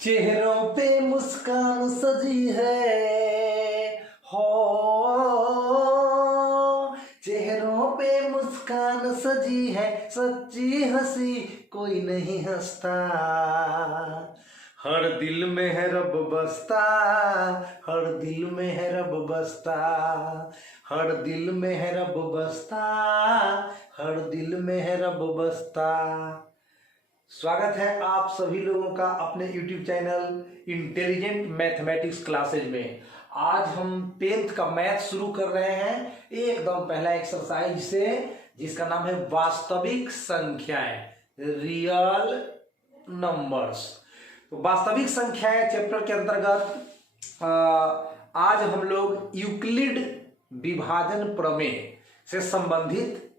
चेहरों पे मुस्कान सजी है हो, चेहरों पे मुस्कान सजी है, सच्ची हंसी कोई नहीं हंसता। हर दिल में है रब बसता, हर दिल में है रब बसता, हर दिल में है रब बसता, हर दिल में है रब बसता। स्वागत है आप सभी लोगों का अपने YouTube channel intelligent mathematics classes में। आज हम 10th का मैथ शुरू कर रहे हैं एकदम पहला एक्सरसाइज से, जिसका नाम है वास्तविक संख्याएं, रियल नंबर्स। तो वास्तविक संख्याएं चैप्टर के अंतर्गत आज हम लोग यूक्लिड विभाजन प्रमेय से संबंधित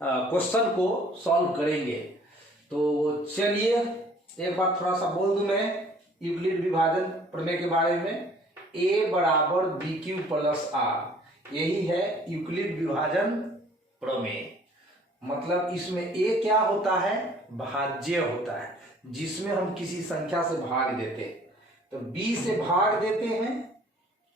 क्वेश्चन को सॉल्व करेंगे। तो चलिए एक बार थोड़ा सा बोल दूं मैं यूक्लिड विभाजन प्रमेय के बारे में। a बराबर बी क्यू प्लस आर, यही है यूक्लिड विभाजन प्रमेय। मतलब इसमें a क्या होता है? भाज्य होता है, जिसमें हम किसी संख्या से भाग देते। तो b से भाग देते हैं,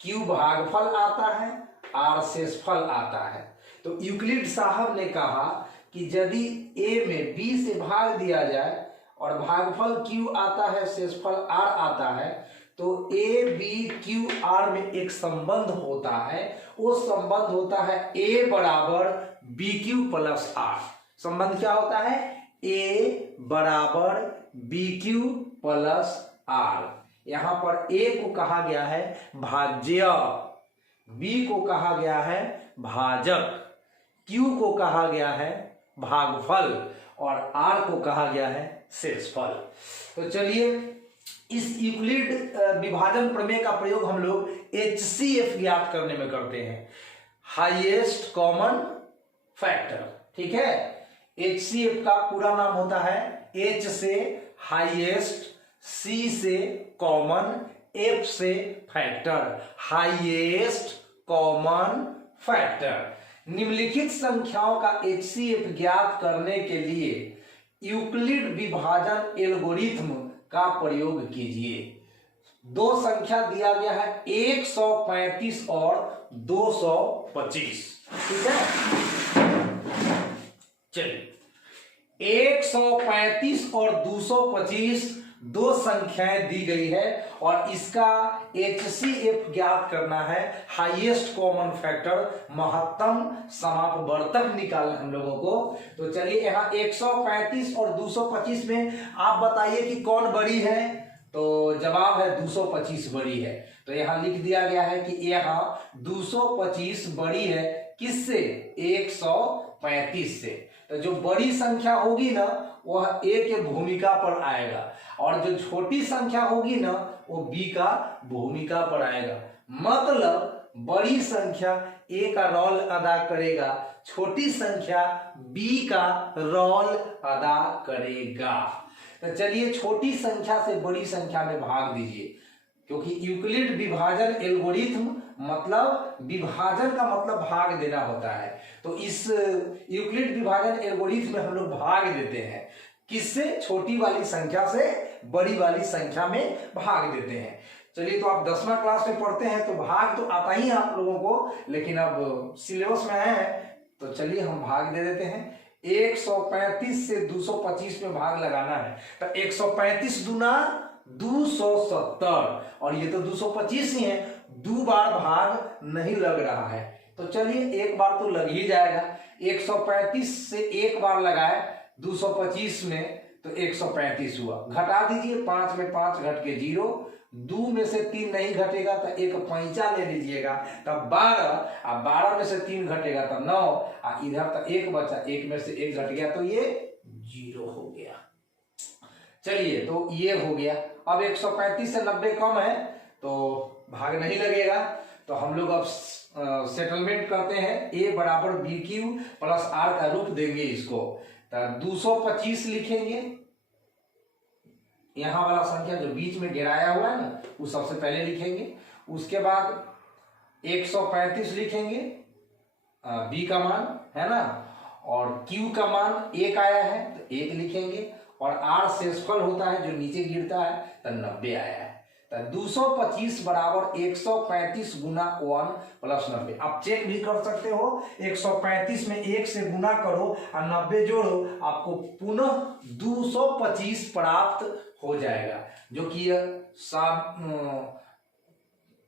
q भागफल आता है, r शेषफल आता है। तो यूक्लिड साहब ने कहा कि यदि a में b से भाग दिया जाए और भागफल q आता है, शेषफल r आता है, तो a b q r में एक संबंध होता है। वो संबंध होता है a बराबर बी क्यू प्लस आर। संबंध क्या होता है? a बराबर बी क्यू प्लस आर। यहां पर a को कहा गया है भाज्य, b को कहा गया है भाजक, q को कहा गया है भागफल और r को कहा गया है शेषफल। तो चलिए इस यूक्लिड विभाजन प्रमेय का प्रयोग हम लोग HCF ज्ञात करने में करते हैं, हाईएस्ट कॉमन फैक्टर। ठीक है, HCF का पूरा नाम होता है H से हाईएस्ट, C से कॉमन, F से फैक्टर, हाईएस्ट कॉमन फैक्टर। निम्नलिखित संख्याओं का HCF ज्ञात करने के लिए यूक्लिड विभाजन एल्गोरिथ्म का प्रयोग कीजिए। दो संख्या दिया गया है 135 और 225। ठीक है, चलिए 135 और 225 दो संख्याएं दी गई है और इसका HCF ज्ञात करना है, हाईएस्ट कॉमन फैक्टर, महत्तम समापवर्तक निकालना हम लोगों को। तो चलिए यहाँ 135 और 225 में आप बताइए कि कौन बड़ी है? तो जवाब है 225 बड़ी है। तो यहाँ लिख दिया गया है कि यहाँ 225 बड़ी है किससे? 135 से। तो जो बड़ी संख्या होगी ना वह a के भूमिका पर आएगा और जो छोटी संख्या होगी ना वो b का भूमिका पर आएगा। मतलब बड़ी संख्या a का रोल अदा करेगा, छोटी संख्या b का रोल अदा करेगा। तो चलिए छोटी संख्या से बड़ी संख्या में भाग दीजिए, क्योंकि यूक्लिड विभाजन एल्गोरिथ्म मतलब विभाजन का मतलब भाग देना होता है। तो इस यूक्लिड विभाजन एल्गोरिथ्म में हम लोग भाग देते हैं, किससे? छोटी वाली संख्या से बड़ी वाली संख्या में भाग देते हैं। चलिए तो आप 10वां क्लास में पढ़ते हैं तो भाग तो आता ही आप लोगों को, लेकिन अब सिलेबस में आए हैं तो चलिए हम भाग दे देते हैं। 135 से 225 में भाग लगाना है तो 135 दूना 270 और ये तो 225 ही है, दो बार भाग नहीं लग रहा है। तो चलिए एक बार तो लग ही जाएगा। 135 से एक बार लगाए 225 में तो 135 हुआ। घटा दीजिए, 5 में 5 घट के 0, 2 में से 3 नहीं घटेगा तो एक पैंचा ले लीजिएगा तब 12, और 12 में से 3 घटेगा तो 9, और इधर तो 1 बचा, 1 में से 1 घट गया तो ये 0 हो गया। चलिए तो ये हो गया। अब 135 से 90 कम है तो भाग नहीं लगेगा। तो हम लोग अब सेटलमेंट करते हैं। a बराबर बी क्यू प्लस आर का रूप देंगे इसको। तो 225 लिखेंगे, यहां वाला संख्या जो बीच में गिराया हुआ है ना वो सबसे पहले लिखेंगे। उसके बाद 135 लिखेंगे, b का मान है ना, और q का मान 1 आया है तो 1 लिखेंगे, और आर शेषफल होता है जो नीचे गिरता है, तो 90 आया है। तो 225 बराबर 135 गुना 1 प्लस 90। आप चेक भी कर सकते हो, 135 में 1 से गुना करो और 90 जोड़ो, आपको पुनः 225 प्राप्त हो जाएगा, जो कि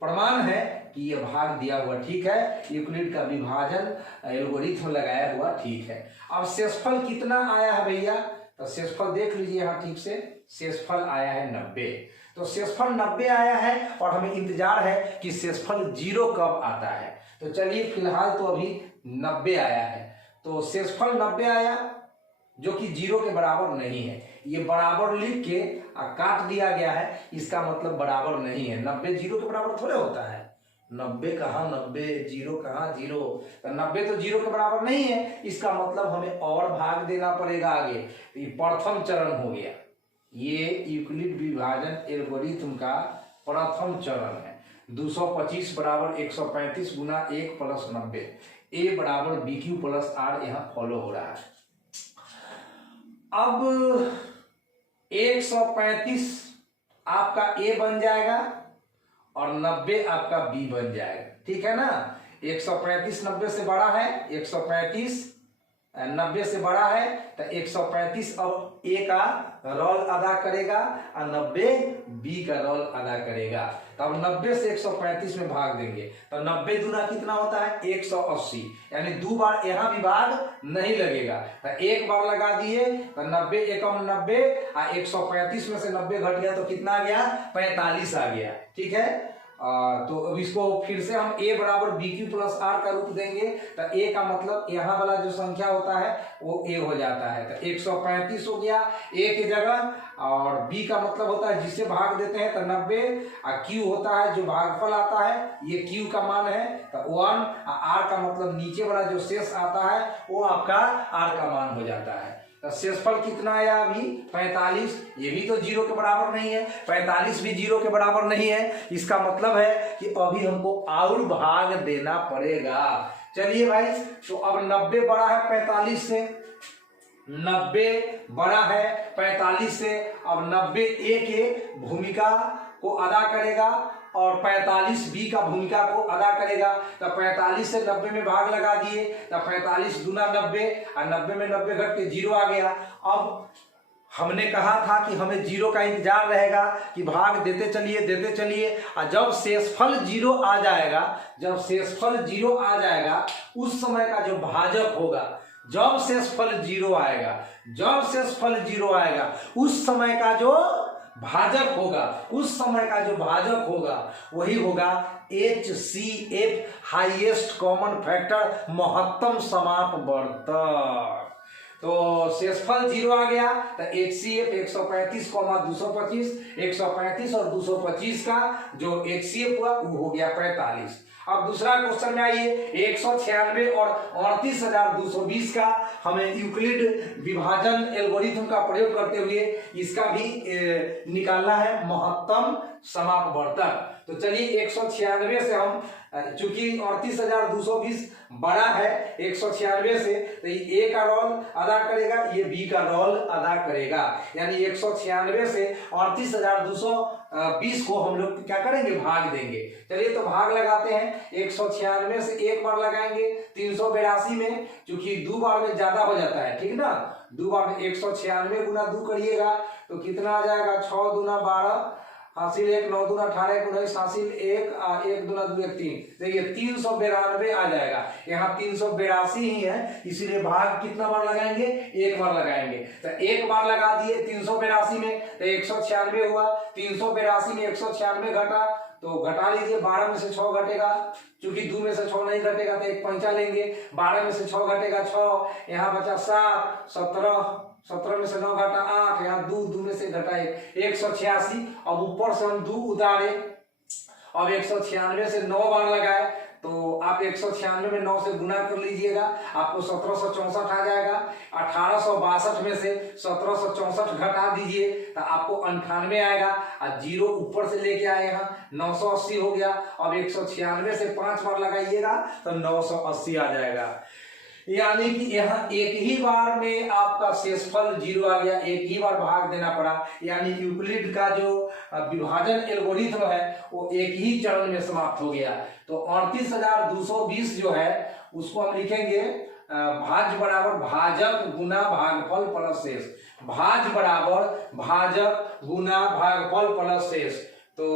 प्रमाण है कि यह भाग दिया हुआ ठीक है, यूक्लिड का विभाजन एल्गोरिथम लगाया हुआ ठीक है। अब शेषफल कितना आया है भैया, तो शेषफल देख लीजिए यहाँ ठीक से, शेषफल आया है 90। तो शेषफल 90 आया है और हमें इंतजार है कि शेषफल 0 कब आता है। तो चलिए फिलहाल तो अभी 90 आया है, तो शेषफल 90 आया जो कि 0 के बराबर नहीं है। ये बराबर लिख के काट दिया गया है, इसका मतलब बराबर नहीं है। 90 0 के बराबर थोड़े होता है, 90 कहाँ 90, 0 कहाँ 0, तो 90 तो 0 के बराबर नहीं है, इसका मतलब हमें और भाग देना पड़ेगा आगे। तो ये प्रथम चरण हो गया, ये यूक्लिड विभाजन एल्गोरिथम का प्रथम चरण है। 225 बराबर 135 गुना 1 प्लस 90, ए बराबर बी क्यू प्लस आर यहाँ फॉलो हो रहा है। अब 135 आपका ए बन जाएगा और 90 आपका बी बन जाएगा, ठीक है ना। 135 90 से बड़ा है, 135 90 से बड़ा है, तो 135 अब ए का रोल अदा करेगा और 90 बी का रोल अदा करेगा। तो अब 90 से 135 में भाग देंगे, तो 90 दूना कितना होता है 180, यानी 2 बार यहाँ भी भाग नहीं लगेगा। तो एक बार लगा दिए तो 90 एकम 90 और 135 में से 90 घट गया तो कितना आ गया 45 आ गया, ठीक है। तो अब इसको फिर से हम a बराबर बी क्यू प्लस आर का रूप देंगे, तो a का मतलब यहाँ वाला जो संख्या होता है वो a हो जाता है। तो 135 हो गया a की जगह, और b का मतलब होता है जिससे भाग देते हैं तो 90, और q होता है जो भागफल आता है, ये q का मान है तो 1, r का मतलब नीचे वाला जो शेष आता है वो आपका r का मान हो जाता है। तो शेषफल कितना आया अभी 45, ये भी तो 0 के बराबर नहीं है, 45 भी 0 के बराबर नहीं है, इसका मतलब है कि अभी हमको और भाग देना पड़ेगा। चलिए भाई, तो अब 90 बड़ा है 45 से, 90 बड़ा है 45 से, अब 90 ए के भूमिका को अदा करेगा और 45 बी का भूमिका को अदा करेगा। तो 45 से 90 में भाग लगा दिए, तो 45 दूना 90 और 90 में 90 घट के 0 आ गया। अब हमने कहा था कि हमें 0 का इंतजार रहेगा कि भाग देते चलिए, और जब शेषफल 0 आ जाएगा, जब शेषफल 0 आ जाएगा उस समय का जो भाजक होगा, जब शेषफल 0 आएगा, जब शेषफल 0 आएगा उस समय का जो भाजक होगा, उस समय का जो भाजक होगा वही होगा HCF, हाईएस्ट कॉमन फैक्टर, महत्तम समापवर्तक। तो शेषफल 0 आ गया तो HCF 135, 225, 135 और 225 का जो HCF हुआ वो हो गया 45। अब दूसरा क्वेश्चन में आइए, 196 और 38,220 का हमें यूक्लिड विभाजन एल्गोरिथम का प्रयोग करते हुए इसका भी निकालना है महत्तम समापवर्तक। तो चलिए 196 से हम, चूंकि 38,220 बड़ा है 196 से, तो ये ए का रोल अदा करेगा, ये बी का रोल अदा करेगा, यानी 196 से 38,220 को हम लोग क्या करेंगे भाग देंगे। चलिए तो भाग लगाते हैं, 196 से एक बार लगाएंगे 382 में, चूंकि 2 बार में ज्यादा हो जाता है, ठीक ना, 2 बार में 196 गुना 2 करिएगा तो कितना आ जाएगा 6 दूना 12, हासिल 1, 9 दूना 18, 19, हासिल 1, 1 दूना 2, 1 3, देखिए 392 आ जाएगा। यहाँ 382 ही है, इसीलिए भाग कितना बार लगाएंगे, एक बार लगाएंगे। तो एक बार लगा दिए 382 में तो 196 हुआ, 382 में 196 घटा तो घटा लीजिए, 12 में से 6 घटेगा, चूंकि 2 में से 6 नहीं घटेगा तो एक पंचा लेंगे, 12 में से 6 घटेगा 6, यहाँ बचा 7, 17 में से 9 घटा 8, यहाँ 2 में से घटा 1, 186। अब ऊपर से हम 2 उतारे, अब 196 से 9 बार लगाए तो आप 196 में 9 से गुना कर लीजिएगा, आपको 1764 आ जाएगा। 1862 में से 1764 घटा दीजिए तो आपको 98 आएगा, और 0 ऊपर से लेके आए यहाँ 980 हो गया। अब 196 से 5 बार लगाइएगा तो 980 आ जाएगा। यानी कि यहाँ एक ही बार में आपका शेषफल 0 आ गया, एक ही बार भाग देना पड़ा, यानी यूक्लिड का जो विभाजन एल्गोरिथम है वो एक ही चरण में समाप्त हो गया। तो 38,220 जो है उसको हम लिखेंगे भाज्य बराबर भाजक गुना भागफल प्लस शेष, भाज्य बराबर भाजक गुना भागफल प्लस शेष। तो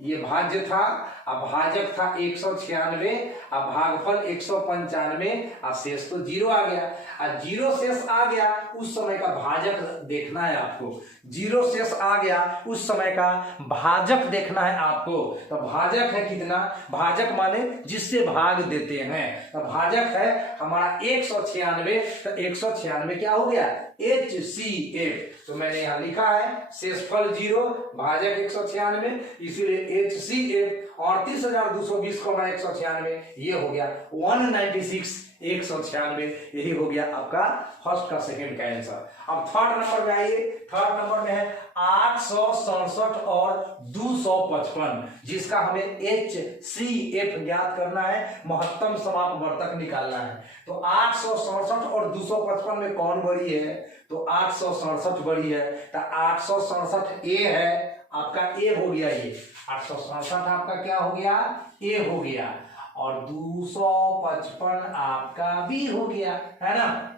ये भाज्य था, अब भाजक था 196, अब भागफल 195, और शेष तो 0 आ गया। और 0 शेष आ गया उस समय का भाजक देखना है आपको, 0 शेष आ गया उस समय का भाजक देखना है आपको। तो भाजक है कितना, भाजक माने जिससे भाग देते हैं, तो भाजक है हमारा 196, तो 196 क्या हो गया, HCF। तो मैंने यहां लिखा है शेषफल 0, भाजक 196, इसीलिए HCF 38,220 को 196, ये हो गया 196, 196, यही हो गया आपका फर्स्ट का सेकंड का आंसर। अब थर्ड नंबर में आइए, थर्ड नंबर में है 867 और 255, जिसका हमें HCF ज्ञात करना है, महत्तम समापवर्तक निकालना है। तो 867 और 255 में कौन बड़ी है, तो 867 बड़ी है, तो 867 ए है आपका, ए हो गया, ये 867 आपका क्या हो गया, ए हो गया, और 255 आपका बी हो गया, है ना।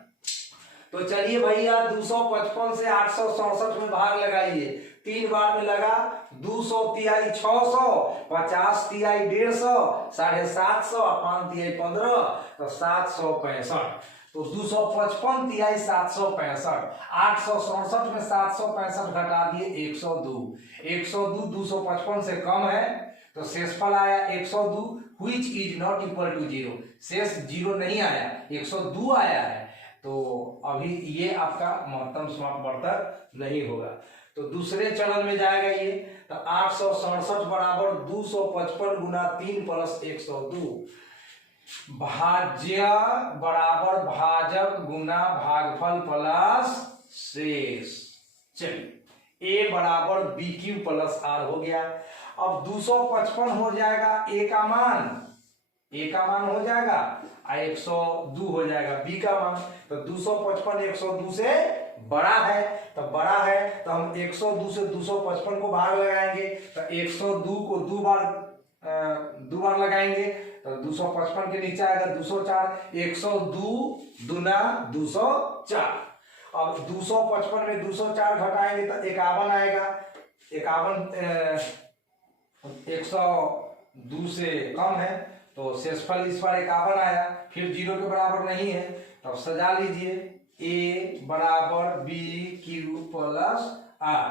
तो चलिए भैया 255 से 867 में भाग लगाइए, 3 बार में लगा, 200 तिहाई 600, 50 तिहाई 150, 750, 5 तिहाई 15, तो 765। तो 255 तिहाई 765, 867 में 765 घटा दिए 102, 102 255 से कम है, तो शेषफल आया 102, which is not equal to 0, शेष 0 नहीं आया, 102 आया है। तो अभी ये आपका महत्तम समापवर्तक नहीं होगा, तो दूसरे चरण में जाएगा ये। तो 867 बराबर 255 गुना 3 प्लस 102, भाज्य बराबर भाजक गुना भागफल प्लस शेष। चलिए ए बराबर बी क्यू प्लस आर हो गया। अब 255 हो जाएगा ए का मान, ए का मान हो जाएगा, 102 हो जाएगा बी का मान। तो 255 102 से बड़ा है, तो बड़ा है तो हम 102 से 255 को भाग लगाएंगे, तो 102 को दो बार लगाएंगे, तो 255 के नीचे आएगा 204, 102 दुना 204। अब 255 में 204 घटाएंगे तो 51 आएगा, 51 102 से कम है, तो शेषफल इस पर 51 आया, फिर 0 के बराबर नहीं है, तो अब सजा लीजिए ए बराबर बी क्यू प्लस आर,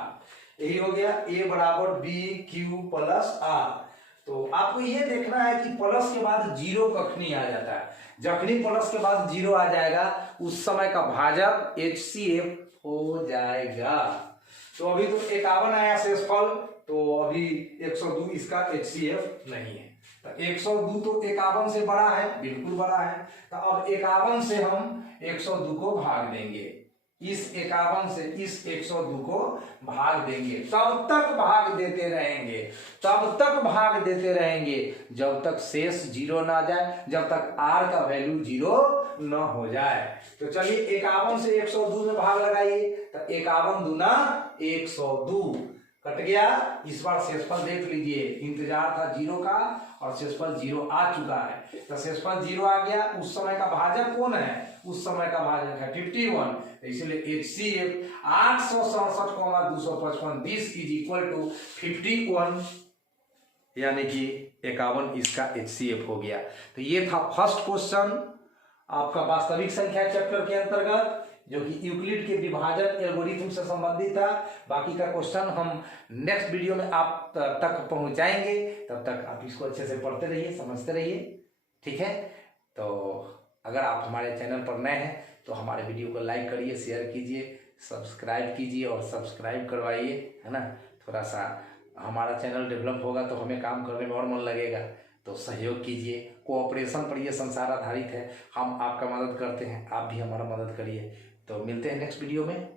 यही हो गया ए बराबर बी क्यू प्लस आर। तो आपको ये देखना है कि प्लस के बाद 0 कखनी आ जाता है, जखनी प्लस के बाद 0 आ जाएगा उस समय का भाजक HCF हो जाएगा। तो अभी तो 51 आया शेषफल, तो अभी 102 इसका HCF नहीं है, तो 102 तो 51 से बड़ा है, बिल्कुल बड़ा है, तो अब 51 से हम 102 को भाग देंगे, इस 51 से इस 102 को भाग देंगे, तब तक भाग देते रहेंगे, तब तक भाग देते रहेंगे जब तक शेष 0 ना जाए, जब तक r का वैल्यू 0 न हो जाए। तो चलिए 51 से 102 में भाग लगाइए, तो 51 दूना 102 कट गया। इस बार शेषफल देख लीजिए, इंतजार था 0 का और शेषफल 0 आ चुका है, तो शेषफल 0 आ गया। उस समय का भाजक कौन है, उस समय का भाजक है 51, इसलिए HCF 867,255 this is equal to 51, यानी कि 51 इसका HCF हो गया। तो ये था फर्स्ट क्वेश्चन आपका वास्तविक संख्या चैप्टर के अंतर्गत, जो कि यूक्लिड के विभाजन एल्गोरिथम से संबंधित था। बाकी का क्वेश्चन हम नेक्स्ट वीडियो में आप तक पहुंचाएंगे, तब तक आप इसको अच्छे से पढ़ते रहिए, समझते रहिए, ठीक है। तो अगर आप हमारे चैनल पर नए हैं तो हमारे वीडियो को लाइक करिए, शेयर कीजिए, सब्सक्राइब कीजिए और सब्सक्राइब करवाइए, है ना। थोड़ा सा हमारा चैनल डेवलप होगा तो हमें काम करने में और मन लगेगा, तो सहयोग कीजिए। कोऑपरेशन पर यह संसार आधारित है, हम आपका मदद करते हैं, आप भी हमारा मदद करिए। तो मिलते हैं नेक्स्ट वीडियो में,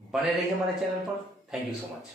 बने रहिए हमारे चैनल पर। Thank you so much.